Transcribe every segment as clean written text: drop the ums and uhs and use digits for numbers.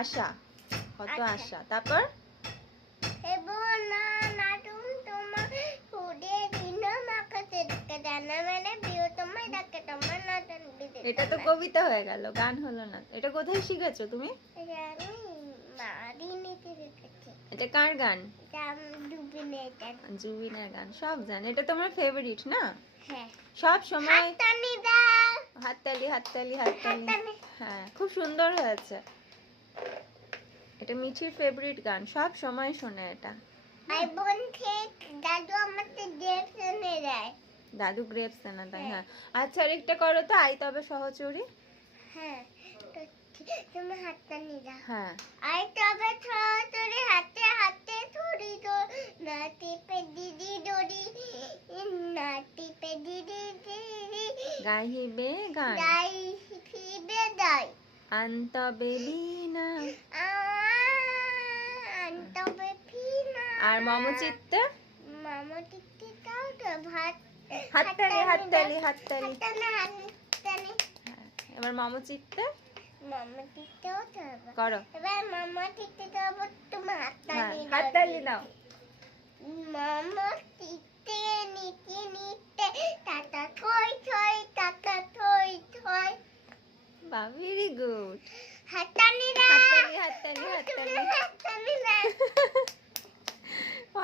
আশা, কত আশা। তারপর এটা তো কবিতা হয়ে গেল, গান হলো না। এটা কোথায় শিখেছো তুমি? এটা কার গান? জুবিনের গান। সব জান, এটা তোমার ফেভারিট না? সব সময় হাততালি হাততালি হাততালি। হ্যাঁ, খুব সুন্দর হয়েছে। এটা মিঠির ফেভারিট গান, সব সময় শোনে এটা। দাদু গ্রেপস এনে দেয়। হ্যাঁ, আচ্ছা আরেকটা করো তো, আই তবে সহচরী। হ্যাঁ, তুমি হাততালি দাও। হ্যাঁ, আই তবে সহচরী হাতে হাতে ধরি তো, না টিপে দিদি দড়ি, না টিপে দিদি দিদি গাইবে গান গাইবে গাই, আনতবে বীণা তবে ফিনা। আর মমচিত্তে মামটিকে দাও তো ভাত। হাততালি হাততালি হাততালি। হাততালি। হ্যাঁ, এবার মমচিত্তে মামটিকেও দাও করো। এবার মামটিকে দাও, তোমার হ্যাঁ, হাততালি হাততালি দাও। মামটিকে নিতে নিতে টাটা থই থই, টাটা থই থই। বাহ, ভেরি গুড। হাততালি দাও, হাততালি হাততালি তুমি হাততালি। হাততালি দাও।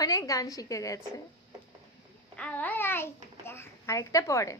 অনেক গান শিখে গেছে। আবার আইতা আরেকটা পরে।